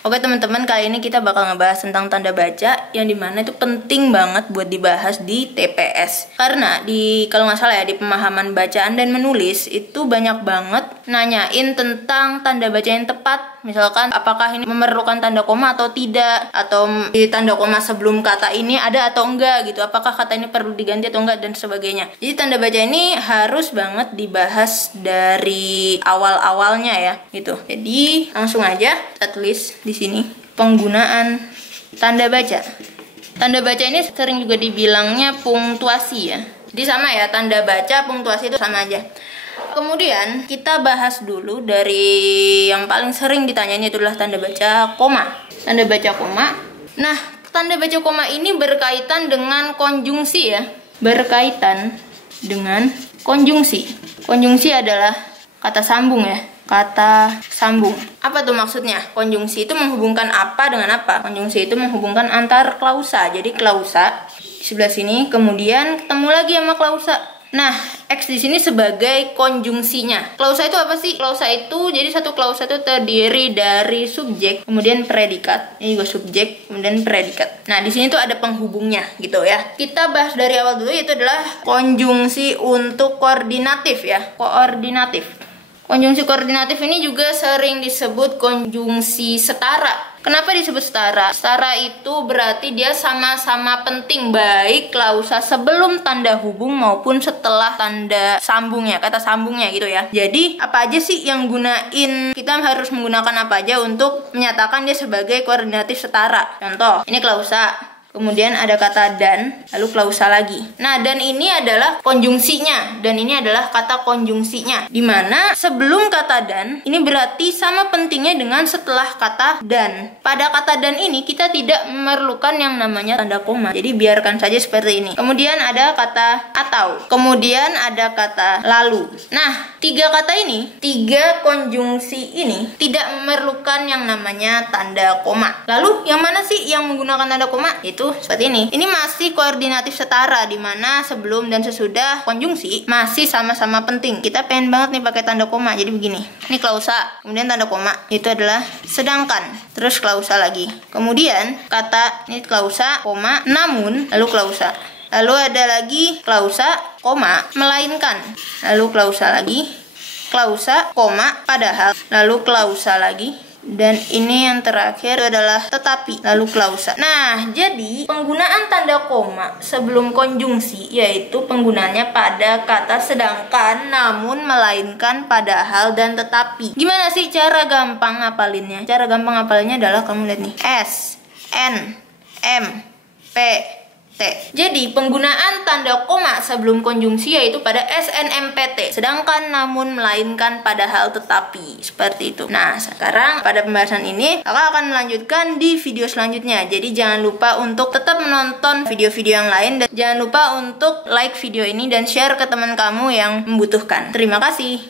Oke teman-teman, kali ini kita bakal ngebahas tentang tanda baca yang dimana itu penting banget buat dibahas di TPS. Karena kalau nggak salah ya, di pemahaman bacaan dan menulis itu banyak banget nanyain tentang tanda baca yang tepat. Misalkan apakah ini memerlukan tanda koma atau tidak, atau di tanda koma sebelum kata ini ada atau enggak gitu, apakah kata ini perlu diganti atau enggak dan sebagainya. Jadi tanda baca ini harus banget dibahas dari awal-awalnya ya gitu. Jadi langsung aja kita tulis di sini penggunaan tanda baca. Tanda baca ini sering juga dibilangnya punktuasi ya. Jadi sama ya, tanda baca punktuasi itu sama aja. Kemudian kita bahas dulu dari yang paling sering ditanyain, itu adalah tanda baca koma. Tanda baca koma. Nah, tanda baca koma ini berkaitan dengan konjungsi ya. Berkaitan dengan konjungsi. Konjungsi adalah kata sambung ya. Kata sambung. Apa tuh maksudnya? Konjungsi itu menghubungkan apa dengan apa? Konjungsi itu menghubungkan antar klausa. Jadi klausa di sebelah sini, kemudian ketemu lagi sama klausa. Nah, X di sini sebagai konjungsinya. Klausa itu apa sih? Klausa itu, jadi satu klausa itu terdiri dari subjek, kemudian predikat. Ini juga subjek, kemudian predikat. Nah, di sini tuh ada penghubungnya gitu ya. Kita bahas dari awal dulu, itu adalah konjungsi untuk koordinatif ya. Koordinatif. Konjungsi koordinatif ini juga sering disebut konjungsi setara. Kenapa disebut setara? Setara itu berarti dia sama-sama penting, baik klausa sebelum tanda hubung maupun setelah tanda sambungnya, kata sambungnya gitu ya. Jadi apa aja sih yang gunain, kita harus menggunakan apa aja untuk menyatakan dia sebagai koordinatif setara. Contoh, ini klausa. Kemudian ada kata dan, lalu klausa lagi. Nah, dan ini adalah konjungsinya. Dan ini adalah kata konjungsinya. Dimana sebelum kata dan, ini berarti sama pentingnya dengan setelah kata dan. Pada kata dan ini, kita tidak memerlukan yang namanya tanda koma. Jadi, biarkan saja seperti ini. Kemudian ada kata atau. Kemudian ada kata lalu. Nah, tiga kata ini, tiga konjungsi ini, tidak memerlukan yang namanya tanda koma. Lalu, yang mana sih yang menggunakan tanda koma? Itu seperti ini. Ini masih koordinatif setara, di mana sebelum dan sesudah konjungsi masih sama-sama penting. Kita pengen banget nih pakai tanda koma. Jadi begini. Ini klausa, kemudian tanda koma. Itu adalah sedangkan. Terus klausa lagi. Kemudian kata ini klausa, koma, namun, lalu klausa. Lalu ada lagi klausa, koma, melainkan. Lalu klausa lagi. Klausa, koma, padahal. Lalu klausa lagi. Dan ini yang terakhir adalah tetapi, lalu klausa. Nah, jadi penggunaan tanda koma sebelum konjungsi yaitu penggunaannya pada kata sedangkan, namun, melainkan, padahal, dan tetapi. Gimana sih cara gampang ngapalinnya? Cara gampang ngapalinnya adalah kamu lihat nih. S, N, M, P, T. Jadi penggunaan tanda koma sebelum konjungsi yaitu pada SNMPT. Sedangkan, namun, melainkan, padahal, tetapi. Seperti itu. Nah, sekarang pada pembahasan ini kakak akan melanjutkan di video selanjutnya. Jadi jangan lupa untuk tetap menonton video-video yang lain. Dan jangan lupa untuk like video ini dan share ke teman kamu yang membutuhkan. Terima kasih.